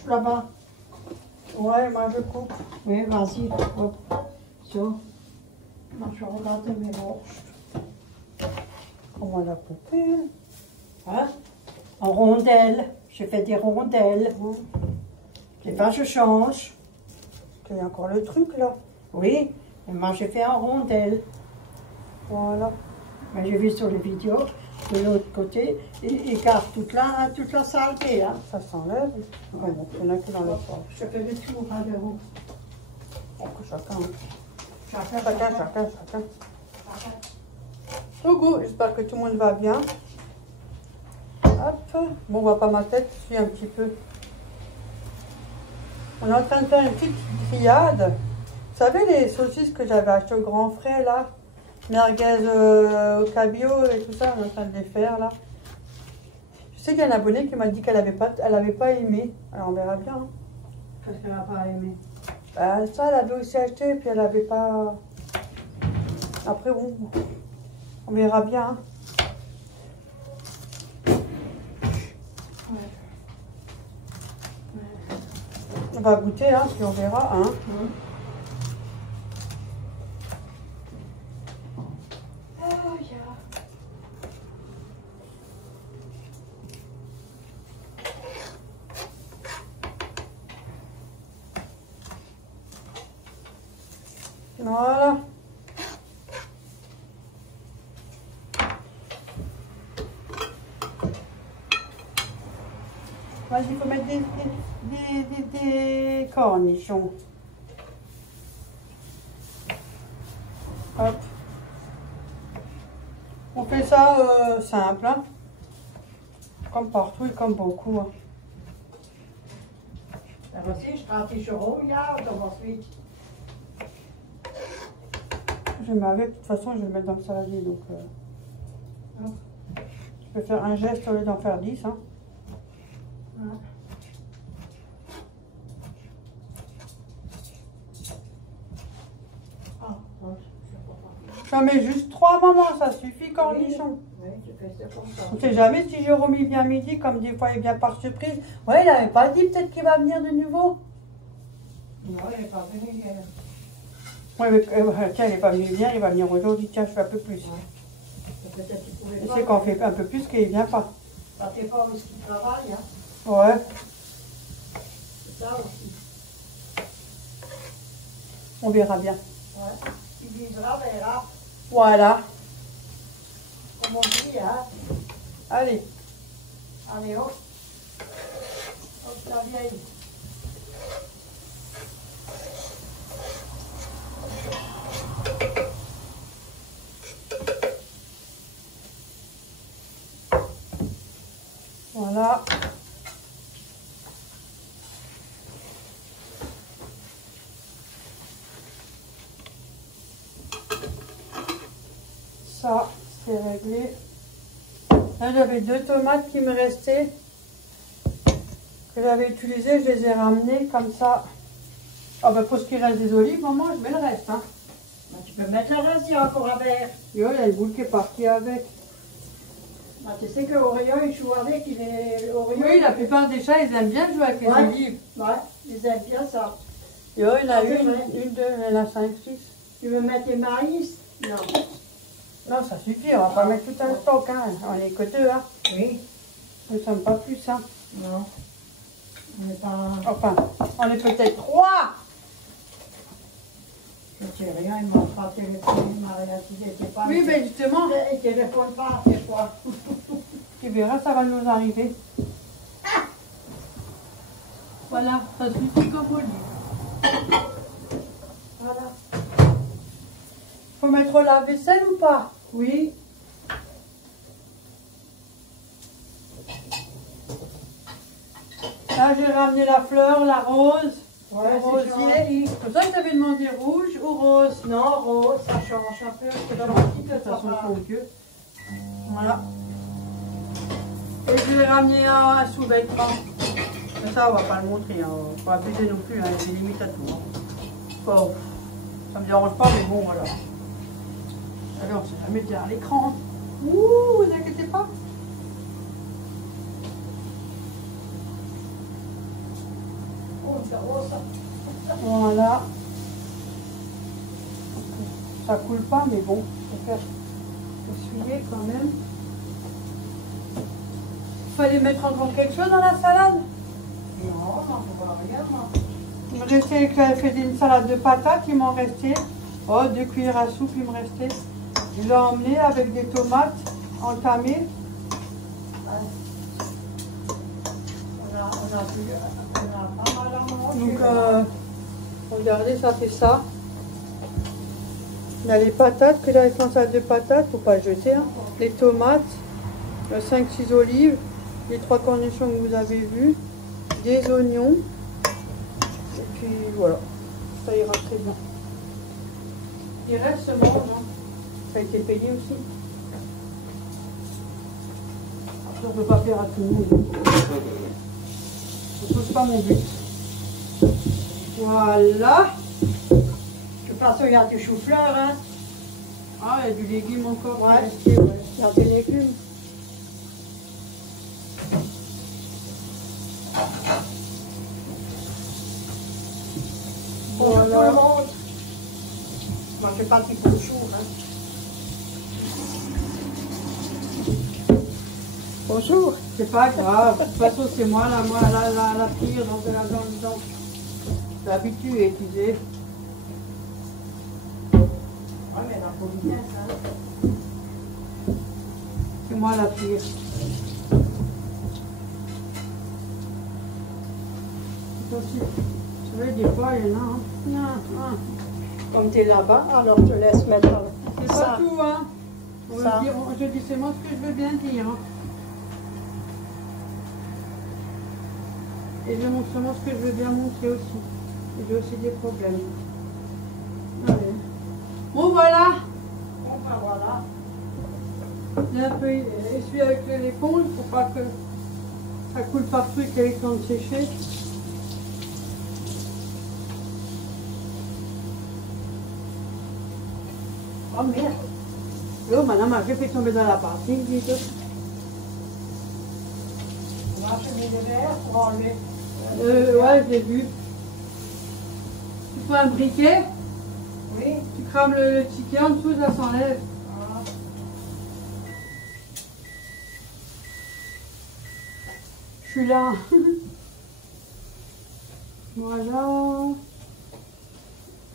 rouge là-bas. Ouais, moi je coupe. Oui, vas-y. Hop. So. Moi, je regarde mes Wurst. Comment la couper? Hein? En rondelles. Je fais des rondelles. Des fois, je change. Il y a encore le truc là. Oui, et moi, je fais en rondelles. Voilà. Mais j'ai vu sur les vidéos, de l'autre côté, ils gardent toute la saleté. Hein. Ça s'enlève. Ouais, donc il y en a qui dans le poche. Je fais le tour hein, de vous. Chacun. Chacun. Togo, j'espère que tout le monde va bien. Hop. Bon, on voit pas ma tête, je suis un petit peu. On est en train de faire une petite grillade. Vous savez les saucisses que j'avais achetées au Grand Frais là? Merguez au cabillaud et tout ça, on est en train de les faire là. Je sais qu'il y a un abonné qui m'a dit qu'elle avait pas aimé. Alors on verra bien. Hein. Parce qu'elle n'a pas aimé. Ça, elle avait aussi acheté, puis elle n'avait pas... Après, bon, on verra bien. Hein. On va goûter, hein, puis on verra. Hein. Voilà. Vas-y, il faut mettre des cornichons. Hop. On fait ça simple, hein. Comme partout et comme beaucoup. Hein. La voici, je prends un petit churro, là, on commence vite. Je vais avec, de toute façon, je vais le mettre dans le saladier. Donc, je vais faire un geste au lieu d'en faire 10. Hein. J'en mets juste 3 mamans, ça suffit, cornichons. Oui, je fais ça comme ça. On ne sait jamais si Jérôme il vient midi, comme des fois il vient par surprise. Ouais, il n'avait pas dit peut-être qu'il va venir de nouveau. Non, il n'est pas venu hier. Oui, mais tiens, il n'est pas venu hier, il va venir aujourd'hui. Tiens, je fais un peu plus. Peut-être qu'il pouvait Et pas. c'est qu'on fait un peu plus qu'il ne vient pas. Ça ne fait pas où est-ce qu'il travaille, hein. Ouais. C'est ça aussi. On verra bien. Ouais. Il visera, verra. Voilà. Comme on dit, hein. Allez. Allez, hop. Hop, la vieille. Voilà. Ça, c'est réglé. Là, j'avais 2 tomates qui me restaient, que j'avais utilisées, je les ai ramenées comme ça. Ah ben pour ce qui reste des olives, maman, je mets le reste. Hein. Bah, tu peux mettre le reste, il y a encore un verre. Yo, il y a une boule qui est partie avec. Bah, tu sais que Orion, il joue avec, il est... Orion, Oui, la plupart des chats, ils aiment bien jouer avec les Ouais. olives. Ouais, ils aiment bien ça. Yo, il y en a Ah, c'est vrai. une, deux, il y en a 5, 6. Tu veux mettre les maïs? Non. Non, ça suffit, on va pas mettre tout un stock, hein. On est que 2, hein. Oui. Nous ne sommes pas plus, hein. Non. On n'est pas... Enfin, on est peut-être 3. Je ne sais rien, il m'a pas téléphoné, il m'a rien dit, il n'était pas... Oui, mais justement, Il ne téléphone pas, c'est quoi? tu verras, ça va nous arriver. Voilà, ça suffit comme olive. Voilà. Faut mettre la vaisselle ou pas? Oui. Là, j'ai ramené la fleur, la rose, Ouais, le c'est rosier. gentil. C'est pour ça que tu avais demandé rouge ou rose. Non, rose, ça change un peu. C'est C'est gentil, gentil de de toute façon, papa. ton Dieu. Voilà. Et je vais ramener un sous-vêtement. Mais ça, on va pas le montrer. Hein. On va pas abuser non plus. Hein. Il y a des limites à tout. Hein. Bon, ça me dérange pas, mais bon, voilà. Alors, on sait jamais derrière l'écran. Ouh, vous inquiétez pas. Voilà. Ça coule pas, mais bon, je vais faire essuyer quand même. Il fallait mettre encore quelque chose dans la salade? Non, on va rien, moi. Il me restait, j'avais fait une salade de patates, il m'en restait. Oh, 2 cuillères à soupe, il me restait. Je l'ai emmené avec des tomates entamées. On a pas mal à manger. Donc, regardez, ça fait ça. Il y a les patates, que j'avais fait en salade de patates, faut pas le jeter. Hein. Les tomates, 5-6 olives, les 3 cornichons que vous avez vus, des oignons. Et puis voilà, ça ira très bien. Il reste ce mange, hein. Ça a été payé aussi. On ne peut pas faire à tout le monde. C'est pas mon but. Voilà. De toute façon, il y a du chou-fleur, hein. Ah, il y a du légume encore. Ouais. Il y a des légumes. Bonjour tout le monde. Moi, je fais pas de bonjour, hein. Bonjour. C'est pas grave. De toute façon, c'est moi la pire dans l'habitude, tu sais. Ouais, mais la politesse, hein. C'est moi la pire. Tu vois, des fois, il y en a. Hein. Comme tu es là-bas, alors je te laisse mettre C'est pas ça. tout, hein. Ça. Je dis seulement ce que je veux bien dire. Hein. Et je montre seulement ce que je veux bien montrer aussi. Et j'ai aussi des problèmes. Allez. Bon, voilà. Bon, ben voilà. J'ai un peu essuyé avec l'éponge pour pas que ça coule partout et qu'elle ait le temps de sécher. Oh merde. Oh, madame a fait tomber dans la partie. On va acheter des verres pour enlever. Ouais, j'ai vu. Tu prends un briquet, Oui. tu crames le ticket en dessous, ça s'enlève. Ah. Je suis là. Voilà.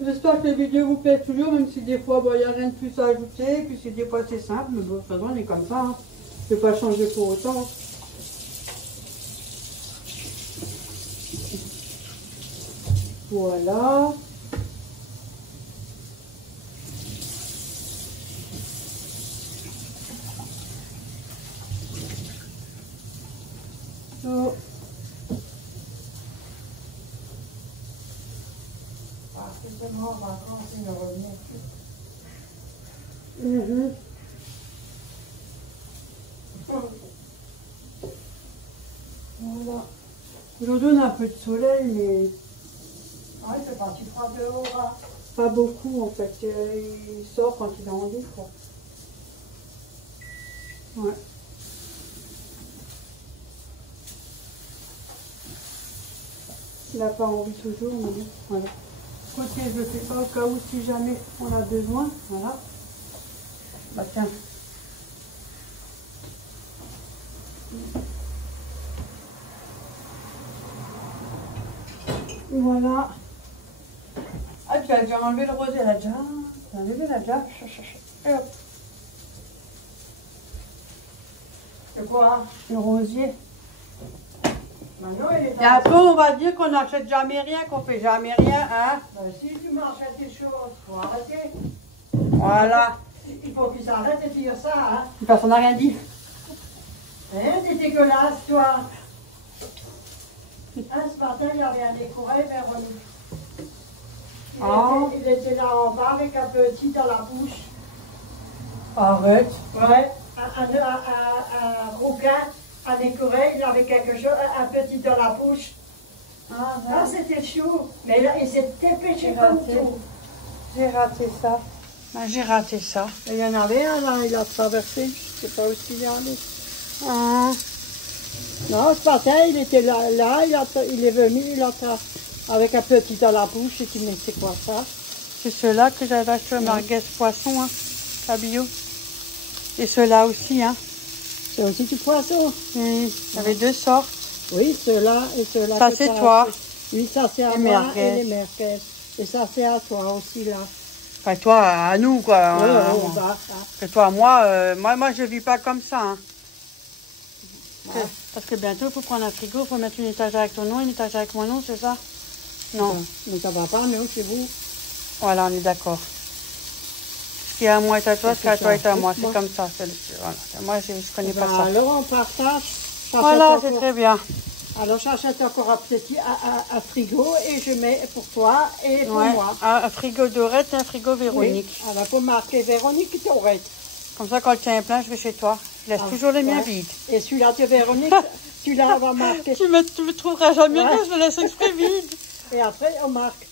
J'espère que les vidéos vous plaisent toujours, même si des fois, il n'y a rien de plus à ajouter, puis si des fois c'est simple, mais bon, de toute façon, on est comme ça. Hein. Je ne vais pas changer pour autant. Voilà. So. Parce que seulement en vacances, il ne revient plus. Mhm. Voilà. Aujourd'hui, on a un peu de soleil, mais Ouais, c'est pas si froid dehors, hein. pas beaucoup en fait. Il sort quand il a envie, quoi. Ouais. Il n'a pas envie toujours, mais bon, voilà. Côté, je ne fais pas au cas où si jamais on a besoin. Voilà. Bah tiens. Voilà. Ah, tu as déjà enlevé le rosé, là déjà. Tu as enlevé là déjà. Et hop. C'est quoi? Le rosier. Maintenant, il est Et après, on va dire qu'on n'achète jamais rien, qu'on fait jamais rien, hein. Ben, si tu m'achètes des choses, faut arrêter. Voilà. Il faut qu'ils arrêtent de dire ça, hein. Personne n'a rien dit. Hein, t'es dégueulasse, toi. Hein, ce matin, il y avait un écureuil vers nous. Il était là en bas avec un petit dans la bouche. Arrête. Ouais, un rouquin, un écureuil, il avait quelque chose, un petit dans la bouche. Ah, c'était chou. Mais là, il s'est dépêché comme tout. J'ai raté ça. Ben, j'ai raté ça. Et il y en avait un là, il a traversé. Je sais pas où il est allé. Ah. Non, ce matin, il était là, il est venu, il a avec un petit dans la bouche et tu mets c'est quoi ça? C'est ceux-là que j'avais acheté au merguez poisson, hein, la bio. Et ceux-là aussi, hein. C'est aussi du poisson? Oui, il y avait deux sortes. Oui, ceux-là et ceux-là. Ça, c'est toi. Oui, ça, c'est à moi et les merguez. Et ça, c'est à toi aussi, là. Enfin, toi, à nous, quoi. Oui, hein, on va. que toi, moi, je vis pas comme ça, hein. Parce que bientôt, il faut prendre un frigo, il faut mettre une étagère avec ton nom, une étagère avec mon nom, c'est ça? Non. Mais ça va pas, non, chez vous. Voilà, on est d'accord. Ce qui est à moi est à toi, ce qui est à toi est à moi. C'est comme ça. Voilà. Moi, je connais pas ça. Alors, on partage. Voilà, c'est très bien. Alors, j'achète encore un petit un frigo et je mets pour toi et pour moi. Un frigo Dorette et un frigo Véronique. Oui. Alors, pour marquer Véronique Dorette. Comme ça, quand le tien est plein, je vais chez toi. Je laisse toujours les miens vides. Et celui-là de Véronique, celui-là, on va marquer. Tu me trouveras jamais mieux, je le laisse exprès vide. Et après, on marque.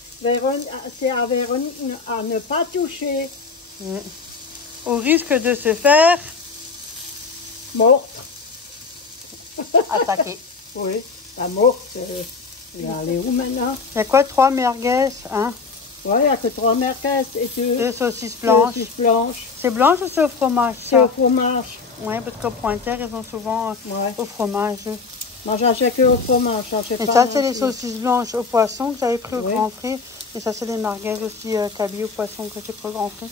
C'est à Véronique à ne pas toucher. Au risque de se faire morte. Attaquer. Oui, la morte, elle est où maintenant? Il y a quoi, 3 merguez, hein? Oui, il n'y a que 3 merguez et 2 saucisses blanches. C'est blanche ou c'est au fromage? C'est au fromage. Oui, parce qu'au Pointerre, ils ont souvent au fromage. Moi, j'achète que au fromage. Et ça, c'est les saucisses blanches au poisson que j'avais pris au Grand Prix. Et ça, c'est les merguez aussi cabillaud au poisson que j'ai pris au Grand Prix.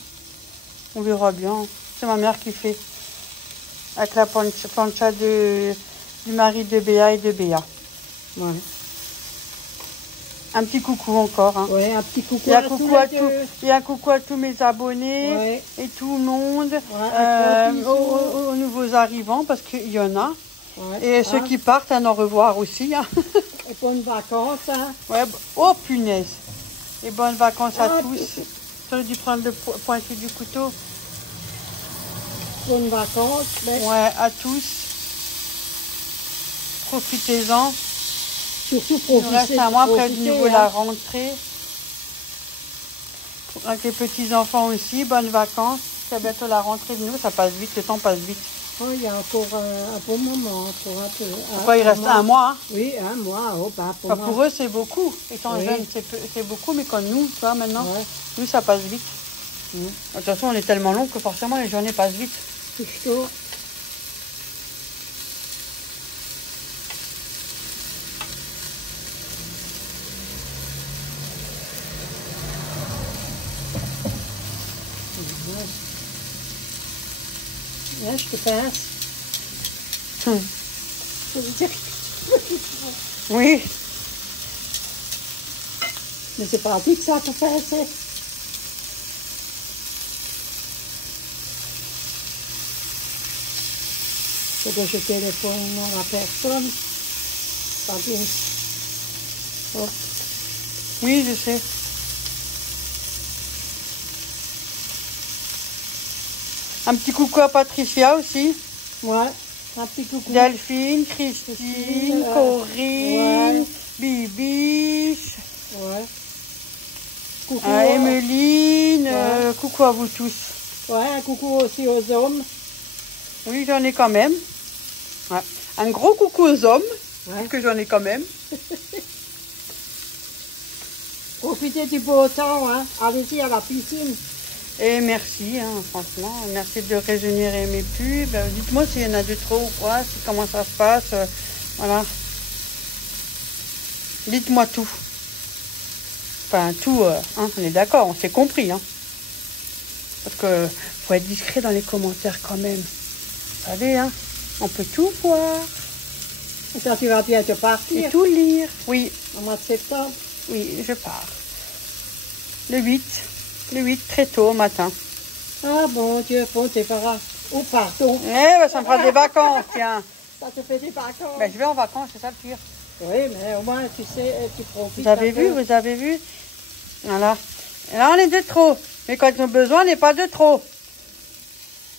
On verra bien. C'est ma mère qui fait. Avec la plancha du mari de Béa et de Béa. Voilà. Un petit coucou encore. Hein. Oui, un petit coucou et un coucou à tous mes abonnés et tout le monde. Aux nouveaux arrivants, parce qu'il y en a. Et ceux qui partent, un au revoir aussi. Hein. Et bonnes vacances. Hein. Ouais, oh punaise. Et bonnes vacances à tous. J'aurais dû prendre le pointu du couteau. Bonnes vacances. Mais... Ouais, à tous. Profitez-en. Surtout profitez. Il reste un mois après de nouveau la rentrée. Avec les petits-enfants aussi, bonnes vacances. C'est bientôt la rentrée de nous, ça passe vite, le temps passe vite. Oh, il y a encore un bon moment, pour un peu. Pourquoi il reste un mois? Hein? Oui, un mois. Oh, bah, pour eux, c'est beaucoup. Étant jeunes, c'est beaucoup, mais quand nous, tu vois, maintenant, nous, ça passe vite. De toute façon, on est tellement long que forcément, les journées passent vite. C'est chaud. Là, je te passe. Oui. Mais c'est pratique ça pour passer. Faut que je téléphone à la personne. Pas bien. Oh. Oui, je sais. Un petit coucou à Patricia aussi. Ouais, un petit coucou. Delphine, Christine, Corinne, Bibiche. Ouais. Coucou. Emeline, coucou à vous tous. Ouais, un coucou aussi aux hommes. Oui, j'en ai quand même. Ouais. Un gros coucou aux hommes, que j'en ai quand même. Profitez du beau temps, hein. Allez-y à la piscine. Et merci, hein, franchement. Merci de régénérer mes pubs. Dites-moi s'il y en a de trop ou quoi, comment ça se passe. Voilà. Dites-moi tout. Enfin, tout, hein, on est d'accord, on s'est compris. Hein. Parce que faut être discret dans les commentaires quand même. Vous savez, hein, on peut tout voir. Et ça, tu vas bientôt partir. Et tout lire. Oui. Au mois de septembre. Oui, je pars. Le 8, très tôt au matin. Ah bon Dieu, bon, t'es pas... Oh, pardon. Eh, ça me fera des vacances, tiens. Ça te fait des vacances. Ben, je vais en vacances, c'est ça le pire. Oui, mais au moins, tu sais, tu profites. Vous avez vu. Voilà. Et là, on est de trop. Mais quand ils ont besoin, on n'est pas de trop.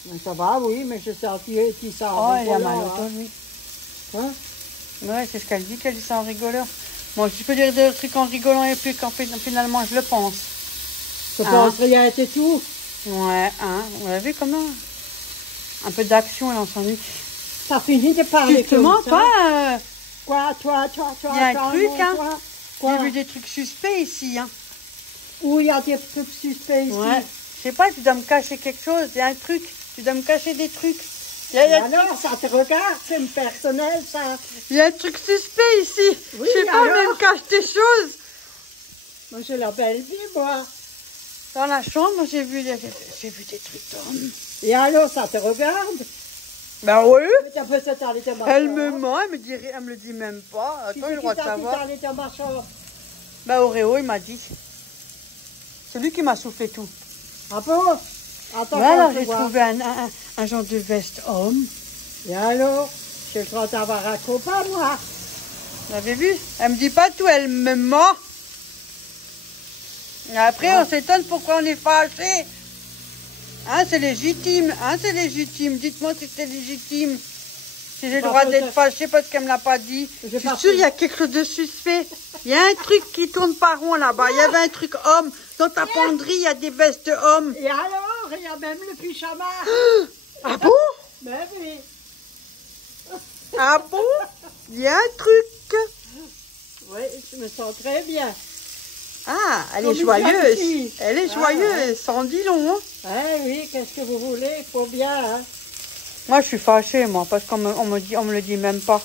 Mais ça va, oui, mais je sais qui ça en rigolant. Oh, il y a mal au dos, lui. Hein? Ouais, c'est ce qu'elle dit ça en rigolant. Moi, je peux dire des trucs en rigolant et puis quand finalement, je le pense. Je pense rien et tout. Ouais, hein. Vous avez vu comment? Un peu d'action et on s'ennuie. T'as fini de parler. Justement, toi... Quoi, toi. Il y a un truc, hein. Quoi? J'ai vu des trucs suspects ici. Hein. Où il y a des trucs suspects ici? Ouais. Je sais pas, tu dois me cacher quelque chose. Il y a un truc. Tu dois me cacher des trucs. Alors, ça te regarde, c'est personnel, ça. Il y a un truc suspect ici. Oui, je sais pas, alors? mais me cache des choses. Moi, je la belle vie, moi. Dans la chambre, j'ai vu des trucs d'hommes. Et alors, ça te regarde? Ben oui. T'as peut-être allé te marcher. Elle me ment, elle me le dit même pas. Attends, j'ai le droit de savoir. Allé te marcher. Ben Auréo, il m'a dit. C'est lui qui m'a soufflé tout. Ah bon? Attends, voilà, j'ai trouvé un genre de veste homme. Et alors? J'ai le droit d'avoir un copain, moi. Vous avez vu? Elle me dit pas tout, elle me ment. Et après, on s'étonne pourquoi on est fâché. Hein, c'est légitime. Hein, c'est légitime. Dites-moi si c'est légitime. Si j'ai le droit d'être fâché parce qu'elle me l'a pas dit. Je suis sûre, il y a quelque chose de suspect. Il y a un truc qui tourne par rond là-bas. Il y avait un truc homme. Dans ta penderie, il y a des vestes hommes. Et alors, il y a même le pyjama. Ah bon? Ben oui. Ah bon? Il y a un truc. Oui, je me sens très bien. Ah, elle Comme est joyeuse. Elle est joyeuse, ouais. sans dit long. Hein. Oui, qu'est-ce que vous voulez? Il faut bien. Hein. Moi, je suis fâchée, moi, parce qu'on me le dit même pas.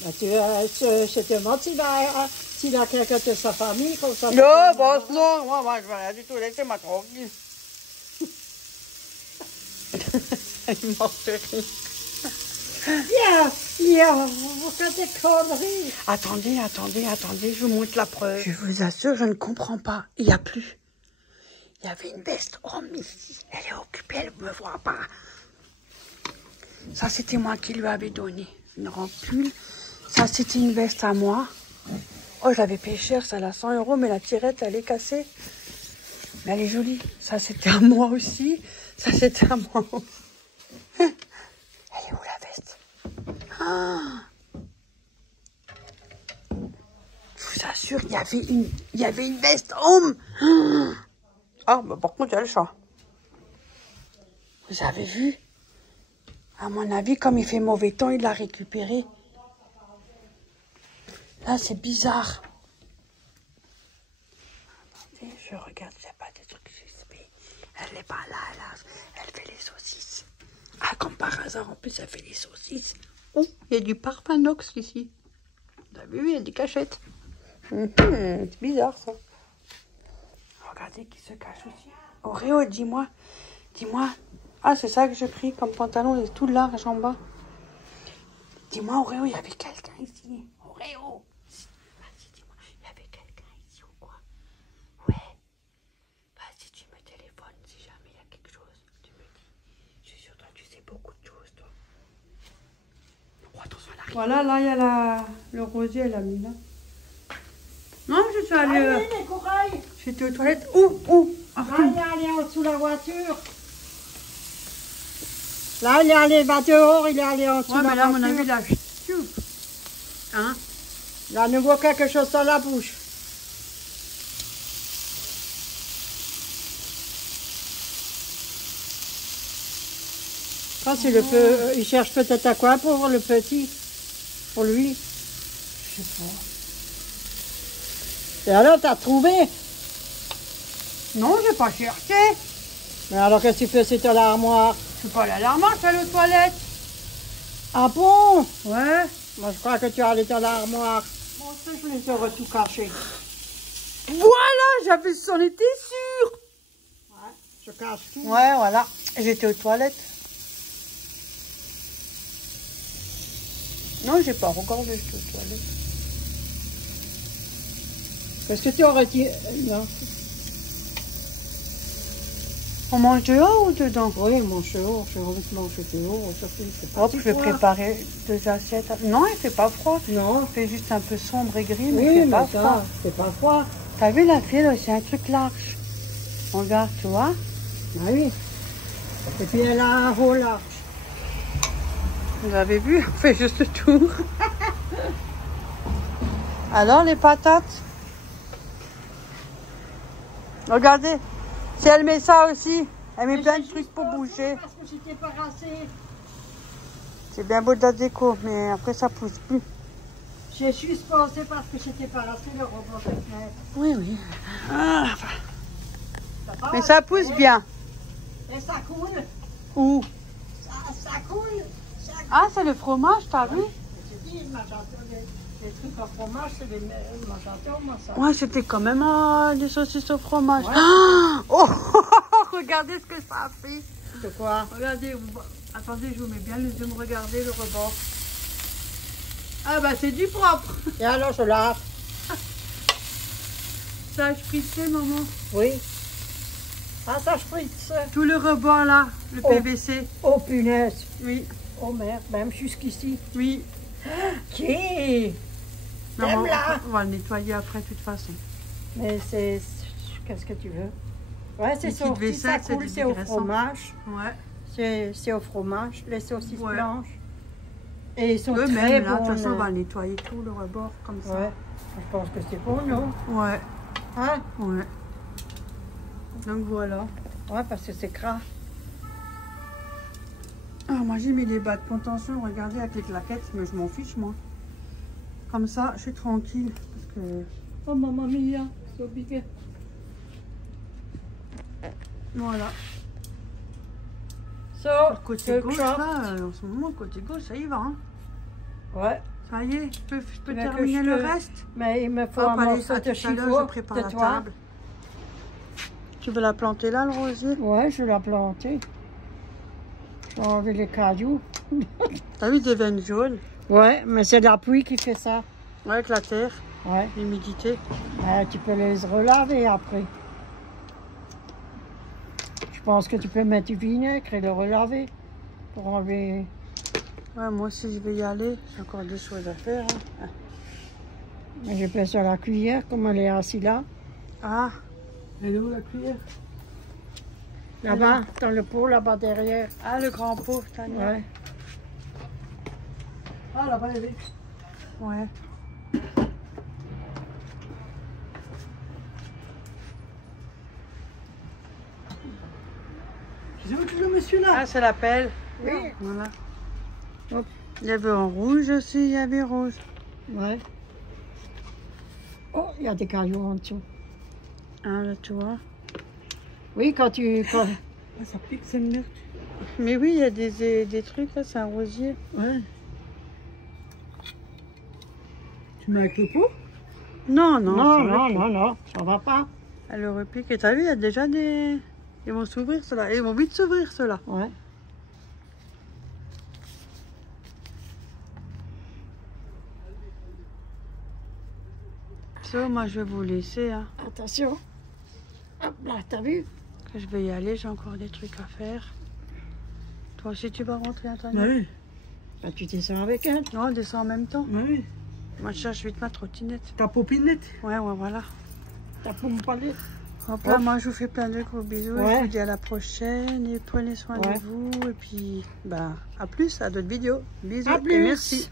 Bah, je te demande s'il a quelqu'un de sa famille comme ça. Non, boss, non, moi, je vais rien du tout. Laissez-moi tranquille. Elle est morte de rire. Vous faites des conneries. Attendez, je vous montre la preuve. Je vous assure, je ne comprends pas. Il n'y a plus. Il y avait une veste homme ici. Elle est occupée, elle ne me voit pas. Ça, c'était moi qui lui avais donné. Une rempule. Ça, c'était une veste à moi. Oh, je l'avais payé cher, ça, elle a 100 €, mais la tirette, elle est cassée. Mais elle est jolie. Ça, c'était à moi aussi. Ça, c'était à moi aussi. Elle est où, la veste? Ah. Je vous assure, il y avait une veste homme. Ah, bah par contre, il y a le chat. Vous avez vu? À mon avis, comme il fait mauvais temps, il l'a récupéré. Là, c'est bizarre. Attendez, je regarde, il n'y a pas des trucs suspects. Elle n'est pas là, elle fait les saucisses. Ah, comme par hasard, en plus, elle fait les saucisses. Oh, il y a du parfum Nox ici. Vous avez vu, il y a des cachettes. C'est bizarre, ça. Regardez qui se cache aussi. Auréo, dis-moi. Ah, c'est ça que j'ai pris comme pantalon, tout large en bas. Dis-moi, Auréo, il y avait quelqu'un ici. Auréo. Vas-y, dis-moi, il y avait quelqu'un ici ou quoi? Ouais. Vas-y, tu me téléphones si jamais il y a quelque chose. Tu me dis. Je suis sûre, toi, tu sais beaucoup de choses, toi. Oh, attention, elle arrive. Voilà, là, il y a le rosier, elle a mis là. Non, je suis allée... Allez, les corails. J'étais aux toilettes. Où? Allez, en dessous de la voiture. Là, il est allé, va dehors, il est allé en dessous de la voiture. Ouais, mais là, à mon avis, là... Hein? Là, on voit quelque chose dans la bouche. Quand il cherche peut-être à quoi pour le petit? Pour lui? Je sais pas. Et alors, t'as trouvé? Non, j'ai pas cherché. Mais alors, qu'est-ce que tu fais? C'est dans l'armoire. Je suis pas allée à l'armoire, je suis allée aux toilettes. Ah bon? Ouais. Moi, je crois que tu es allé dans l'armoire. Bon, ça, je les aurais tout cachés. Voilà, j'en étais sûre. Ouais, je cache tout. Ouais, voilà. J'étais aux toilettes. Non, j'ai pas regardé, j'étais aux toilettes. Est-ce que tu aurais dit... non. On mange dehors ou dedans? Oui, on mange dehors. J'ai envie de manger dehors. Hop, je vais préparer 2 assiettes. Non, il fait pas froid. Non. Il fait juste un peu sombre et gris, mais Oui, il fait pas froid. C'est pas froid. T'as vu la file, c'est un truc large. Regarde, tu vois? Ah oui. Et puis elle a un haut large. Vous avez vu? On fait juste le tour. Alors, les patates? Regardez. Si elle met ça aussi, elle met plein de trucs pour bouger. Parce que j'étais pas rassée. C'est bien beau de la déco, mais après ça pousse plus. J'ai juste pensé parce que j'étais parassé le rebord de fenêtre. Oui, oui. Ah, Ça va, mais ça pousse bien. Et ça coule. Où? Ça coule. Ça coule. Ah, c'est le fromage, t'as vu? Je dis, les trucs en fromage, c'est des Magento, moi, ça. Ouais, c'était quand même des saucisses au fromage. Ouais. Ah oh, regardez ce que ça a fait. De quoi? Regardez, attendez, je vous mets bien les yeux, me regardez le rebord. Ah bah c'est du propre. Et alors, je lave. Ça a spritté, maman. Oui. Ah, ça spritz. Tout le rebord là, le Oh. PVC. Oh, punaise. Oui, Oh, merde, même jusqu'ici. oui. Qui? Maman, Même là. on va le nettoyer après de toute façon. Mais c'est... Qu'est-ce que tu veux? Ouais, c'est Liquide sorti, vaisselle, ça c'est coule, c'est au dégraissant. fromage. Ouais. C'est au fromage, les saucisses Ouais. blanches. Et ils sont Eux très même là, de bons. toute façon, on va nettoyer tout le rebord comme ça. Ouais, je pense que c'est bon, non? Ouais, Hein? ouais. Donc voilà. Ouais, parce que c'est gras. Ah, moi j'ai mis des bas de contention, regardez avec les claquettes, mais je m'en fiche moi. Comme ça, je suis tranquille. Parce que... Oh, maman mia, c'est piqué. Voilà. So, Côté gauche, là, en ce moment, côté gauche, ça y va. Hein. Ouais, Ça y est, je peux Mais que terminer je le te- reste. mais il me faut Hop, un allez, morceau à de tout à l'heure, chifon je prépare de la toi. table. Tu veux la planter là, le rosier? Ouais, je l'ai planté. J'ai enlevé les cailloux. T'as vu des veines jaunes? Ouais, mais c'est la pluie qui fait ça. Ouais, avec la terre, Ouais, l'humidité. tu peux les relaver après. Je pense que tu peux mettre du vinaigre et le relaver pour enlever. Ouais, moi aussi je vais y aller, j'ai encore des choses à faire. Hein. Mais j'ai fait sur la cuillère, comme elle est assise là. Ah, elle est où la cuillère? Là-bas, dans le pot, là-bas derrière. Ah, le grand pot, Tania. Ouais. Ah, là-bas, elle est. Ouais. C'est où le monsieur là? Ah, c'est la pelle. Oui. Voilà. Hop. Il y avait en rouge aussi, il y avait rose. Ouais. Oh, il y a des cailloux en dessous. Ah, là, tu vois. Oui, quand tu... Ah, ça pique, c'est une merde. Mais oui, il y a des trucs là, c'est un rosier. Ouais. Tu mets avec le pot? Non, non. Non, ça va pas. Elle le repique. Et t'as vu, il y a déjà des... Ils vont s'ouvrir ceux-là. Ils vont vite s'ouvrir ceux-là. Ouais. So, moi je vais vous laisser. Hein. Attention. Hop là, t'as vu? Que je vais y aller, j'ai encore des trucs à faire. Toi aussi tu vas rentrer, Anthony? Oui, Bah, tu descends avec elle. Non, on descend en même temps. oui. Moi je cherche vite ma trottinette. Ta popinette. Ouais, voilà. T'as pour me parler. Hop là, moi je vous fais plein de gros bisous. Ouais. Je vous dis à la prochaine et prenez soin Ouais. de vous. Et puis, bah, à plus, à d'autres vidéos. Bisous À et plus. merci.